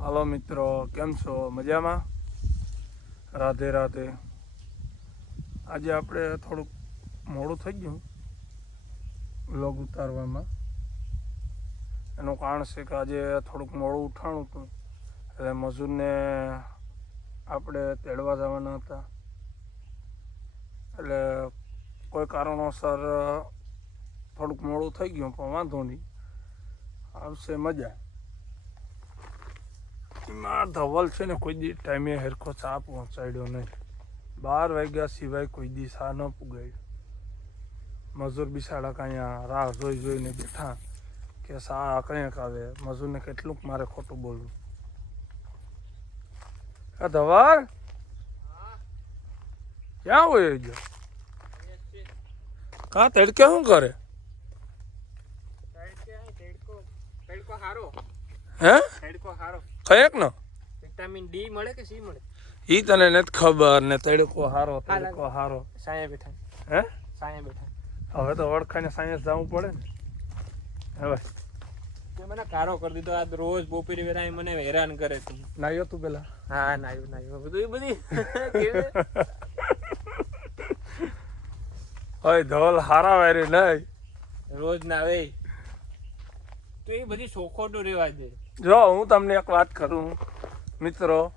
હાલો મિત્રો, કેમ છો? મજામાં? રાધે રાધે. આજે આપણે થોડુંક મોડું થઈ ગયું, વ્લોગ ઉતારવામાં. એનું કારણ છે કે આજે થોડુંક મોડું ઉઠાણું હતું, એટલે મજૂરને આપણે તેડવા જવાના હતા. એટલે કોઈ કારણોસર થોડુંક મોડું થઈ ગયું, પણ વાંધો નહીં. આવશે મજા. એમાં ધવલ છે ને કોઈ દી ટાઈમે હેરખો ચા પહોંચાડ્યો નહીં. બાર વાગ્યા સિવાય કોઈ દી સા ન પુગાડ્યો મજૂર બિસાડા કાંઈ રાહ જોઈ જોઈને બેઠા કે સા કંઈક આવે મજૂરને કેટલુંક મારે ખોટું બોલવું. આ ધવલ? ક્યાં હોય જો કા તડકે શું કરે? હે? કયેક નો? વિટામિન ડી મળે કે સી મળે? ઈ તને નથી ખબર ને તડકો હારો તડકો હારો. સાયા બેઠા. હે? સાયા બેઠા. હવે તો ઓળખાને સાયન્સ જવું પડે ને. હવે તે મને કારો કરી દીધો. આ રોજ બોપીરી વેરાય મને હેરાન કરે તું નાયો તું પેલા. હા નાયો નાયું. બધું એ બધી? હવે ધવલ હારા વાયરે નહીં રોજ ના આવે તો એ બધી ચોખોટો રેવા દે જો હું તમને એક વાત કરું મિત્રો.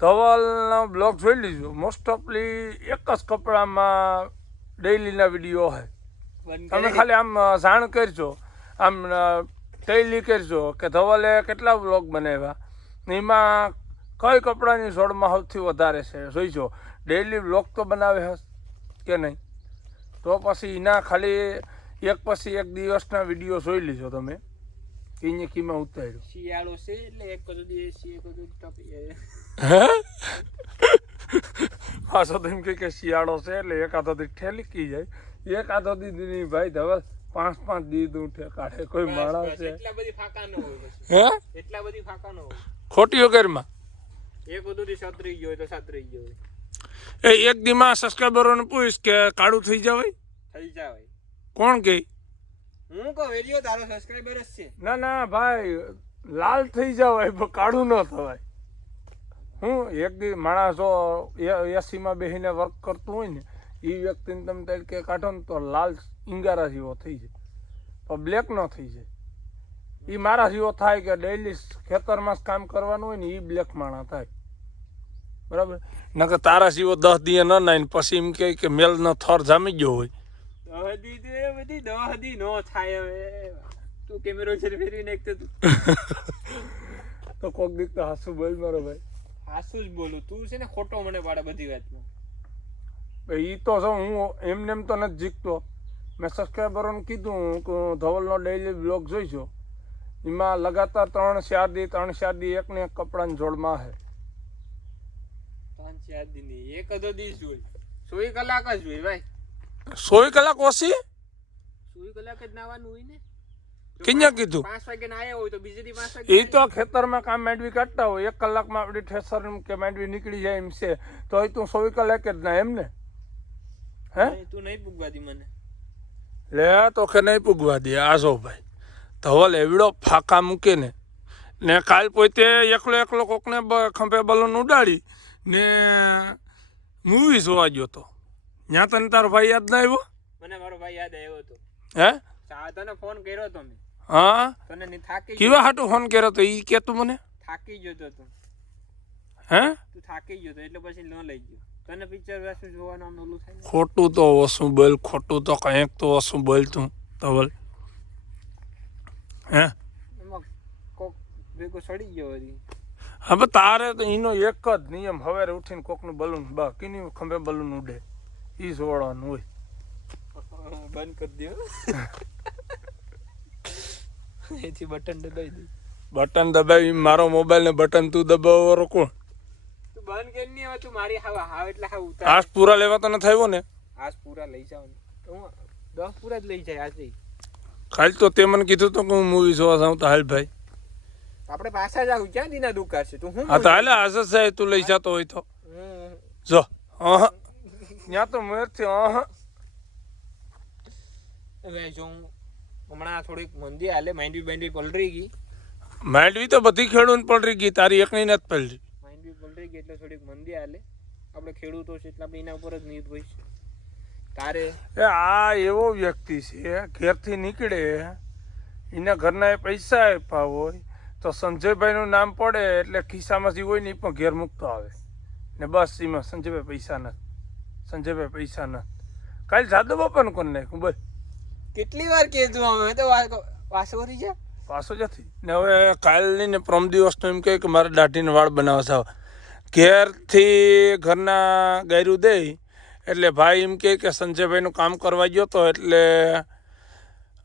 ધવલનો બ્લોગ જોઈ લીજો. મોસ્ટ ઓફલી એક જ કપડામાં ડેઈલીના વીડિયો હોય. તમે ખાલી આમ જાણ કરજો. આમ તૈલી કરજો કે ધવલે કેટલા વ્લોગ બનાવ્યા. એમાં કઈ કપડાની જોડમાં સૌથી વધારે છે? જોઈજો. ડેઇલી વ્લોગ તો બનાવે હશે કે નહીં? તો પછી એના ખાલી એક પછી એક દિવસના વીડિયો જોઈ લીજો તમે. એને કીમાં ઉતાર્યો શિયાળો છે એટલે એક કદો દેશી એક કદો ટપી હે પાછો તો એમ કે શિયાળો છે એટલે એક આધો દી ઠેલી કી જાય એક આધો દી ની ભાઈ ધવલ પાંચ પાંચ દી તું ઠે કાઢે કોઈ માણસ છે એટલા બધી ફાકા ન હોય હે એટલા બધી ફાકા ન હોય ખોટી વગરમાં એક બધું સાતરી ગયો તો સાતરી ગયો એ એક દીમાં સબસ્ક્રાઈબરોને પૂછ કે કાળું થઈ જાય થઈ જાય કોણ કે હું કહું વિડિયો તારો સબસ્ક્રાઇબર જ છે. ના ના, ભાઈ, લાલ થઈ જવાય કાળું ન થવાય. હું એક દી માણસો એસીમાં બેસીને વર્ક કરતું હોય ને એ વ્યક્તિને તમે તરીકે કાઢો ને તો લાલ ઈંગારા જેવો થઈ જાય. પણ બ્લેક ન થઈ જાય. એ મારા જેવો થાય કે ડેઈલી ખેતરમાં કામ કરવાનું હોય ને એ બ્લેક માણા થાય. બરાબર? નકર તારા જેવો દસ દીએ ન નાયને પછી એમ કહે કે મેલનો થર જામી ગયો હોય. દહદી તો બધી દહદી નો થાય હવે. તું કેમેરો છે ફેરવીને એક તો કોક દીક તો હાસુ બોલ મારો ભાઈ. હાસુ જ બોલું. તું છે ને ખોટો મને પાડે બધી વાતમાં. એ તો શું હું એમને એમ તો નથી જીતતો મેં સબસ્ક્રાઈબરોને કીધું કે હું ધવલનો ડેઈલી બ્લોગ જોઈશો એમાં લગાતાર ત્રણ ચાર દી ત્રણ ચાર દી એક ને એક કપડાની જોડમાં છે પાંચ ચાર દી એક અધો દિવસ જોઈ સોય કલાક જ જોઈ ભાઈ. સોય કલાક ઓછી? સોય કલાક જ નાવાનું હોય ને? કિન્યા કીધું? એ તો ખેતરમાં કામ માંડવી કાઢતા હોય. એક કલાકમાં આપણી ઠેસર કે માંડવી નીકળી જાય એમ છે. તો એ તું સોય કલાક જ ના એમ ને? હે? તું નહીં પૂગવા દી મને. લે તો કે નહીં પૂગવા દે. આજો ભાઈ. ધવલ એવડો ફાકા મૂકે ને. ને કાલ પોતે એકલો એકલો કોકને ખંભે બલૂન ઉડાડી ને મૂવી જોવા ગયો તો. ત્યાં તને તારો ભાઈ યાદ ના આવ્યો? મને મારો ભાઈ યાદ આવ્યો હતો. હે? તને ફોન કર્યો તો મેં. હા? તને ની થાકી કેવા હાટું ફોન કર્યો તો? ઈ કે તું મને? થાકી ગયો તો તું. હે? તું થાકી ગયો તો એટલે પછી ન લઈ ગયો. તને પિક્ચર વાસું જોવાનું આમ ઓલું થાય ખોટું તો ઓછું બોલ ખોટું તો કંઈક તો ઓછું બોલ તું ધવલ હે? કોક ભેગો સડી ગયો વળી હવે તારે તો એનો એક જ નિયમ હવે ઉઠીને કોકનું બલૂન બા કીની ખંભે બલૂન ઉડે. ઈ જોડવાનું હોય. બંધ કરી દો એથી બટન દબાવી દે. બટન દબાવી મારો મોબાઈલ ને બટન તું દબાવવાનો કોણ? તું બંધ કરી નહીં હવે તું મારી હાવ હાવ એટલે હાવ ઉતાર. આજ પૂરા લેવા તો ન થયો ને? આજ પૂરા લઈ જાવ તો હું દસ પૂરા જ લઈ જાય આજે. ખાલી તો તે મને કીધું તો કે હું મૂવી જોવા જાઉં તો હાલ ભાઈ. આપણે પાછા જાવ ક્યાં દીના દુકાન છે? તું હું હા તો હાલે જ જાય તું લઈ જતો હોય તો. જો અહ. ત્યાં તો મેરથી અહ હવે જો હું હમણાં થોડીક મંદી હાલે માંડવી બાંડવી પલરી ગઈ. માંડવી તો બધી ખેડૂત પલરી ગઈ તારી એકની નથી પલરી. માંડવી પલરી ગઈ એટલે થોડીક મંદી હાલે. આપણે ખેડૂતો છે એટલે આપણે એના ઉપર જ નિર્ભર છે. તારે? એ આ એવો વ્યક્તિ છે ઘેરથી નીકળે એના ઘરના એ પૈસા આપ્યા હોય તો સંજયભાઈનું નામ પડે એટલે ખિસ્સામાંથી હોય ને ઈ પણ ઘેર મૂકતો આવે. ને બસ એમાં સંજયભાઈ પૈસા નથી. સંજયભાઈ પૈસા ના. કાલે સાદો બાપાનું કરી નાખ્યું? બોલ. કેટલી વાર કીધું અમે તો વા- વાસવરી છે પાછો જતી ને હવે કાલની ને પ્રમ દિવસનું એમ કહે કે મારે દાઢીને વાળ બનાવવા છે. ઘેરથી ઘરના ગાયરું દે એટલે ભાઈ એમ કહે કે સંજયભાઈનું કામ કરવા ગયો તો એટલે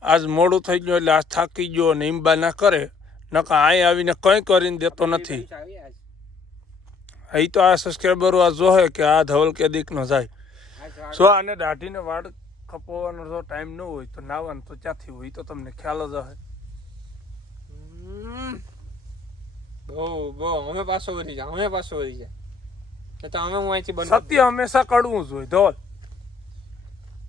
આજ મોડું થઈ ગયું એટલે આજ થાકી ગયો ને ઈંબા ના કરે. નકા અહીં આવીને કંઈ કરીને દેતો નથી. એ તો આ સબસ્ક્રાઈબરો આ જોહે કે આ ધવલ કે દીકનો જાય. જો આને દાઢીને વાળ ખપવાનો જો ટાઈમ ન હોય તો નાવાનું તો ક્યાંથી હોય? તો તમને ખ્યાલ જ હશે. બહુ બહુ. અમે પાછો વળી જાય અમે પાછો વળી જાય તો અમે હું અહીંથી બંધ સત્ય હંમેશા કડવું જ હોય ધવલ.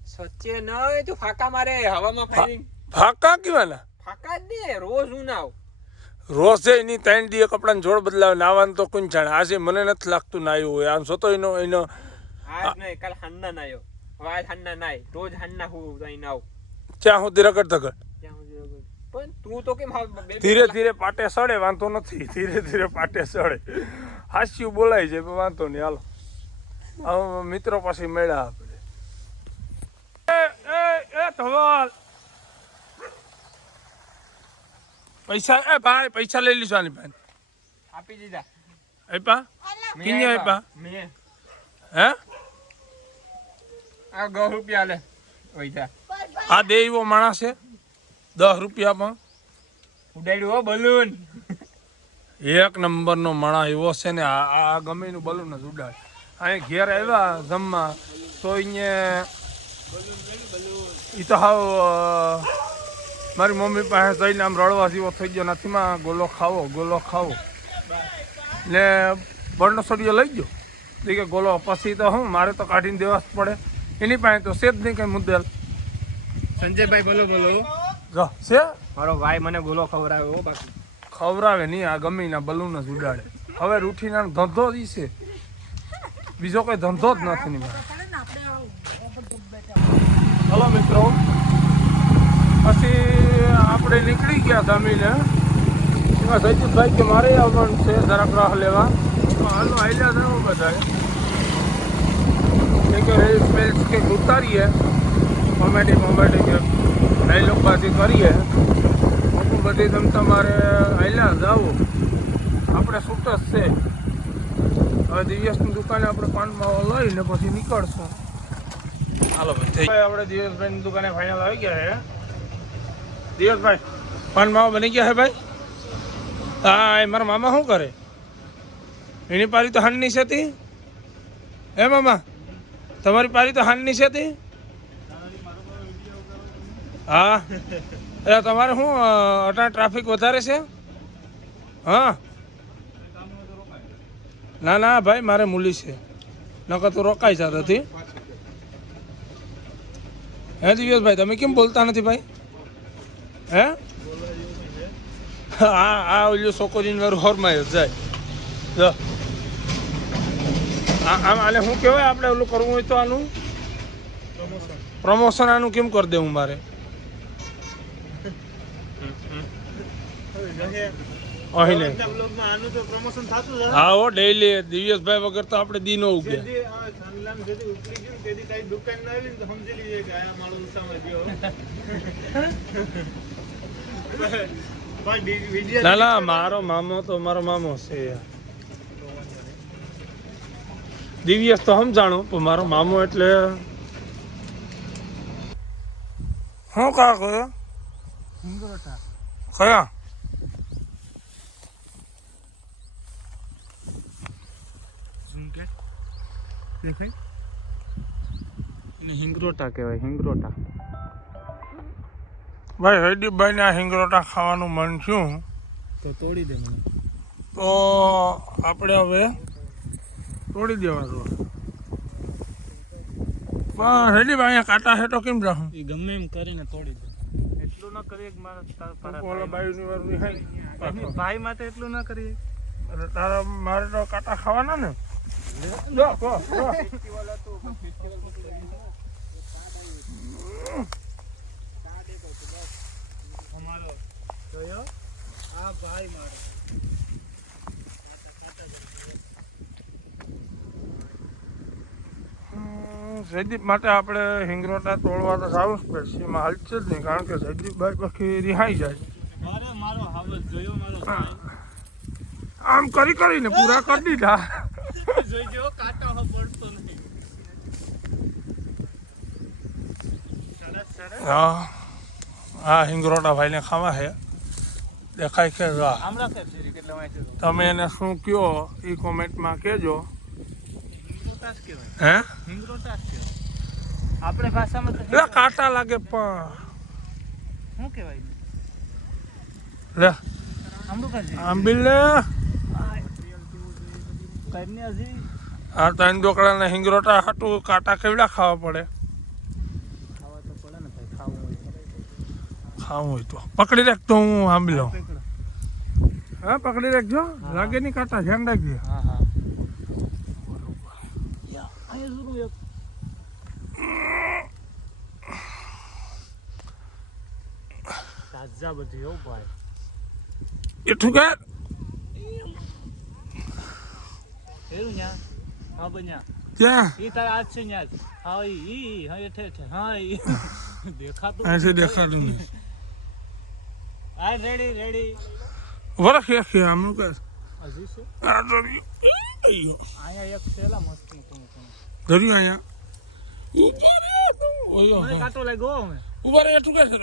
સચ્ચે ન હોય તો ફાકા મારે હવામાં ફાયરિંગ ફાકા કેવાના? ફાકા જ દે રોજ હું નાવ રોજ એની ત્રણ દીએ કપડાને જોડ બદલાવે નાવાનું તો કોઈ જાણે. આજે મને નથી લાગતું નાયું હોય. આમ સોતો એનો એનો કાલ હાંડા નાયો. આજ હાંડા નાય. રોજ હાંડના હું અહીં નાવ ત્યાં સુધી રગડ ધગડ. ત્યાં સુધી રગડ. તું તો કેમ હાવ બે- બે ધીરે ધીરે પાટે સડે વાંધો નથી. ધીરે ધીરે પાટે સડે. હાસ્યું બોલાય છે વાંધો નહીં. હાલો. હવે મિત્રો પાસે મેળા આપણે. એ એ એ ધવલ! પૈસા એ ભાઈ પૈસા લઈ લીધો આની પાસે આપી દીધા. આપ્યા મેં આપ્યા મેં. હે? આ ગૌ રૂપિયા લે. પૈસા આ દે એવો માણસ છે. દસ રૂપિયા પણ. ઉડાડ્યું હો બલૂન. એક નંબરનો માણસ એવો છે ને આ આ ગમે એનું બલૂન જ ઉડાડે. અહીં ઘેર આવ્યા જમવા. તો અહીંયા એ તો હાવ મારી મમ્મી પાસે જઈને આમ રડવા જેવો થઈ ગયો નથી માં? ગોલો ખાવો ગોલો ખાવો. ને સળિયો લઈ ગયો. તો કે ગોલો પછી તો હું મારે તો કાઢીને દેવા જ પડે. એની પાસે તો છે જ નહીં કંઈ મુદ્દેલ. સંજયભાઈ બોલો બોલો. જો છે? મારો ભાઈ મને ગોલો ખવડાવ્યો હો બાકી. ખવરાવે નહીં આ ગમી ના બલૂન જ ઉડાડે. હવે રૂઠીના ધંધો જ ઈ છે. બીજો કોઈ ધંધો જ નથી ની પાસે. હલો મિત્રો. પછી આપણે નીકળી ગયા જમીને એમાં સજીતભાઈ કે મારે આવવાનું છે જરાક રાહ લેવા. હાલો આવેલા જવું બધા કે સ્મેલ્સ કે ઉતારીએ. કોમેડી કોમેડી કે ડાયલોગ કરીએ. હું બધી તમે તમારે આયલા જાઓ આપણે છૂટ છે. હવે દિવ્યેશની દુકાને આપણે પાનમાં લઈને પછી નીકળશું. હાલો ભાઈ આપણે દિવેશભાઈની દુકાને ફાઇનલ આવી ગયા છે દિવેશભાઈ પાન માવા બની ગયા છે ભાઈ? હા, એ મારા મામા શું કરે? એની પારી તો હાનની છે તી. હે મામા, તમારી પારી તો હાનની છે તી? હા. એટલે તમારે શું અટા ટ્રાફિક વધારે છે? હા. ના ના, ભાઈ, મારે મૂલી છે. નકર તો રોકાઈ જત હતી. હે દિવ્યસભાઈ તમે કેમ બોલતા નથી ભાઈ? હે? હા આ ઓલું સોકોજીન વાળું હોરમાય જાય. જો આ- આમ આને શું કહેવાય આપણે ઓલું કરવું હોય તો આનું? પ્રમોશન આનું કેમ કરી દેવું મારે? અહીં નહીં. હા હો ડેઈલી દિવ્યેશભાઈ વગર તો આપણે દી નો ઉગે. ના ના મારો મામો તો મારો મામો છે. દિવ્યેશ તો સમજાણું પણ મારો મામો એટલે શું કા કયો? કયા હિંગરોટા કહેવાય હિંગરોટા. ભાઈ હરદીપભાઈ ના હિંગરોટા ખાવાનું મન છું તો તોડી દે મને. તો આપણે હવે તોડી દેવાનું. પણ હરદીપભાઈ અહીંયા કાંટા છે તો કેમ જાઉં એ ગમે એમ કરીને તોડી દે. એટલું ન કરીએ કે મારા ભાઈ ભાઈ માટે એટલું ના કરીએ? એટલે તારા મારે તો કાંટા ખાવાના ને? જો કહો, કહો. અમારો જોયો? આ ભાઈ મારો. જયદીપ માટે આપણે હિંગરોટા તોડવા તો સારું એમાં હાલશે જ નહીં કારણ કે જયદીપભાઈ પછી રિહાઈ જાય આમ કરી કરીને પૂરા કરી દીધા. જોઈજો કાંટો પડતો નહીં. સરસ સરસ. હા. હા હિંગરોટા ભાઈને ખાવા છે. દેખાય કે તો તમે એને શું કયો એ કોમેન્ટમાં કહેજો. હિંગરોટા જ કહેવાય. હે? આપણે ભાષામાં એટલે કાંટા લાગે પણ. શું કહેવાય? લે. આમળું આંબી લે. આ ત્રણ ડોકડાને હિંગરોટા હાટું કાંટા કેવડા ખાવા પડે ખાવા તો પડે ને ભાઈ ખાવું ખાવું હોય તો. પકડી રાખ તો હું આંબી લઉં. હા પકડી. રાખજો. લાગે નહીં કાંટા ધ્યાન રાખજો. હા હા. અહીંયા શું એક? તાજા બધી હો ભાઈ. એટલું કે ફેરું ન્યા? હા બન્યા ત્યાં ઈ તારા આજ છે ન્યા. હા ઈ હા એઠે હા ઈ. દેખાતું દેખાતું નહીં હા રેડી રેડી વરખ એક છે આમનું કે હજી છે? આ ધર્યું. અయ్యో. અહીંયા એક છેલા મસ્ત મોટું ધર્યું ઉપર ઓયો, મને. કાંટો લાગ્યો અમે ઉપર એટલું કે છે?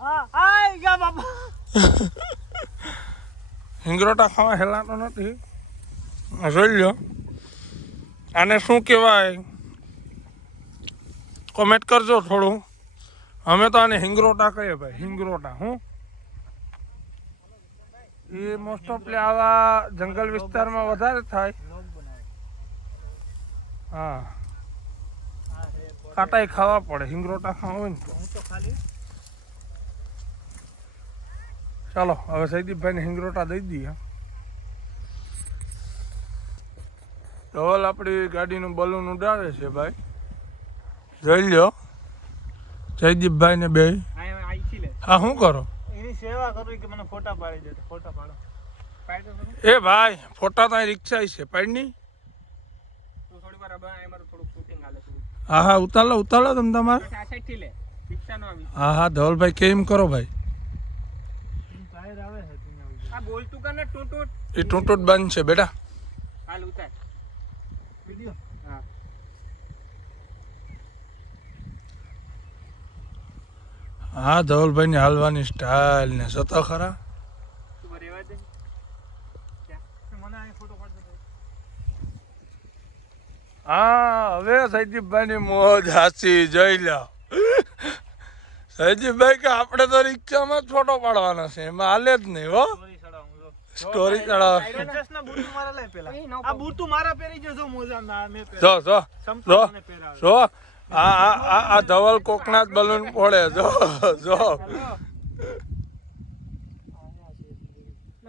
આ આય ગયા બાપા. હિંગરોટા ખાવા હેલાતો નથી. જોઈ લ્યો. આને શું કહેવાય? કોમેન્ટ કરજો થોડું. અમે તો આને હિંગરોટા કહીએ ભાઈ હિંગરોટા હું? એ મોસ્ટ ઓફલી આવા જંગલ વિસ્તારમાં વધારે થાય. હા. આ કાંટાઈ ખાવા પડે હિંગરોટા ખાવા હોય ને તો. ચાલો હવે સૈદીપભાઈને હિંગરોટા દઈ દઈએ. ધવલ આપણી ગાડીનું બલૂન ઉડાડે છે ભાઈ. જોઈ લ્યો. જયદીપભાઈ ને બે અહીંયા આઈથી લે હા શું કરો એની સેવા કરવી કે મને ફોટા પાડી દે તો ફોટા પાડો પાડી દો એ ભાઈ ફોટા ત્યાં રિક્ષા છે પાડની તું થોડી વાર અબા અહીં મારું થોડુંક શૂટિંગ હાલે થોડું હા હા ઉતારો ઉતારો તમે તમારે બસ આ સાઈડ થી લે રિક્ષા નો આવી હા હા ધવલભાઈ કેમ કરો ભાઈ ટાયર આવે છે તું આવી આ બોલતું કર ને ટૂટ ટૂટ એ ટૂંટૂટ બંધ છે બેટા હા ધવલભાઈની હાલવાની સ્ટાઇલ ને સતો ખરા. હા હવે સૈદીપભાઈની મોજ હાસી જોઈ લો સૈદીપભાઈ કે આપણે તો રિક્ષામાં જ ફોટો પાડવાના છે એમાં હાલે જ નહીં હો. સ્ટોરી ચડાવ જો. ના ન જો જો ના જો. આ આ આ ધવલ કોકના જ બલૂન પડે. જો જો.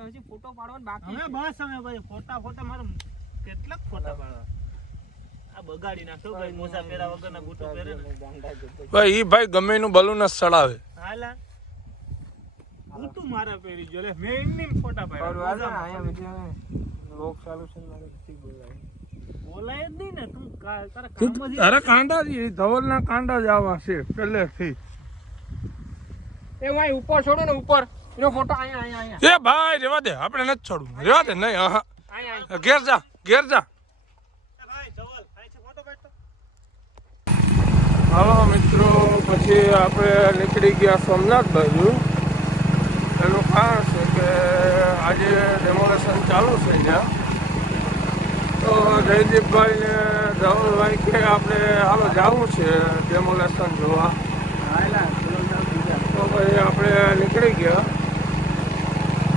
હજી ફોટો પાડવાનો બાકી અમે બસ અમે ભાઈ ફોટા ફોટા મારે કેટલાક ફોટા પાડવા. આ બગાડી નાખો ભાઈ મોજા પહેરા વગરના પહેરે ને. ભાઈ ઈ ભાઈ ગમે એનું બલૂન જ ચડાવે. હાલા. બૂટું મારા પહેરી જો લે મેં એમની ફોટા પાડ્યા. લોક ચાલુ છે મારે બોલાય. બોલાય જ નહીં ને. તું તારા કાંડા જ ધવલના કાંડા જ આવા છે પહેલેથી. એ ઉપર છોડો ને ઉપર. એનો ફોટો અહીંયા અહીંયા અહીંયા. એ ભાઈ રેવા દે. આપણે નથી છોડવું. રેવા દે નહીં હા ઘેર જા ઘેર જા. ભાઈ ધવલ અહીંથી ફોટો પાડતો હાલો મિત્રો પછી આપણે નીકળી ગયા સોમનાથ બાજુ. એનું કારણ છે કે આજે ડેમોલેશન ચાલુ છે ત્યાં તો જયદીપભાઈ ને ધવલભાઈ કે આપણે હાલો જવું છે ડેમોલેશન જોવા. તો ભાઈ આપણે નીકળી ગયા.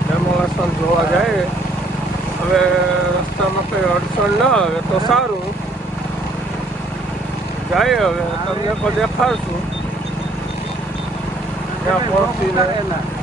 ડેમોલેશન જોવા જાય. હવે રસ્તામાં કંઈ અડચણ ન આવે તો સારું. જાય હવે, તમને પણ દેખાડશું. ત્યાં પહોંચીને.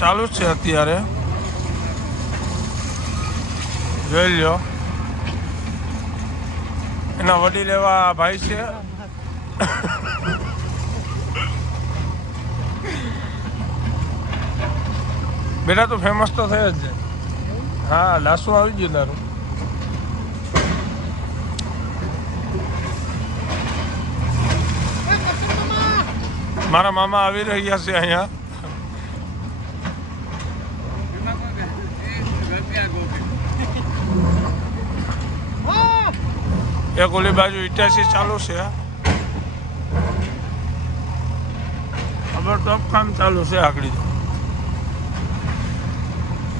ચાલુ જ છે અત્યારે. જોઈ લ્યો. એના વડીલ એવા ભાઈ છે. બેટા, તો ફેમસ તો થઈ જ જાય. હા, લાસુ આવી ગયું તારું. મારા મામા આવી રહ્યા છે અહીંયા. એક ઓલી બાજુ ઇટાસી ચાલુ છે. ખબર ટોપ કામ ચાલુ છે આગળ.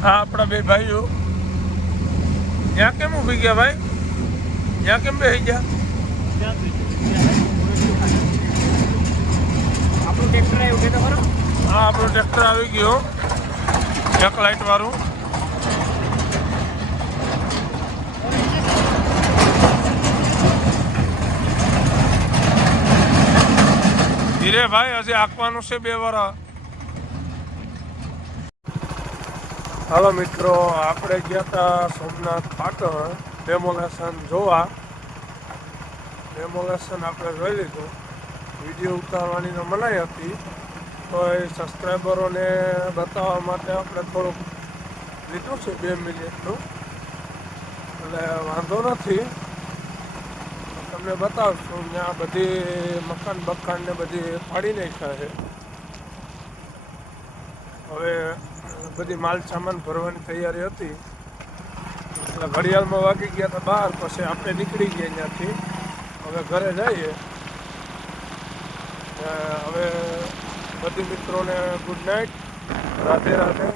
હા આપણા બે ભાઈઓ. ત્યાં કેમ ઊભી ગયા ભાઈ? ત્યાં કેમ બે ગયા? હા આપણું ટ્રેક્ટર આવી ગયો. એક લાઇટ વાળું. ધીરે ભાઈ, હજી આંકવાનું છે બે વાર હાલો મિત્રો, આપણે ગયા હતા સોમનાથ પાટણ, ડેમોલેશન જોવા. ડેમોલેશન આપણે જોઈ લીધું. વીડિયો ઉતારવાની તો મનાઈ હતી તો એ સબસ્ક્રાઈબરોને બતાવવા માટે આપણે થોડુંક લીધું છે બે મિનિટનું. એટલે વાંધો નથી. તમને બતાવશું ત્યાં બધી મકાન બકાન ને બધી ફાડી નાખ્યા છે. હવે બધી માલ સામાન ભરવાની તૈયારી હતી. એટલે ઘડિયાળમાં વાગી ગયા હતા બહાર, પછી આપણે નીકળી ગયા ત્યાંથી. હવે ઘરે જઈએ. હવે બધી મિત્રોને ગુડ નાઇટ રાધે રાધે.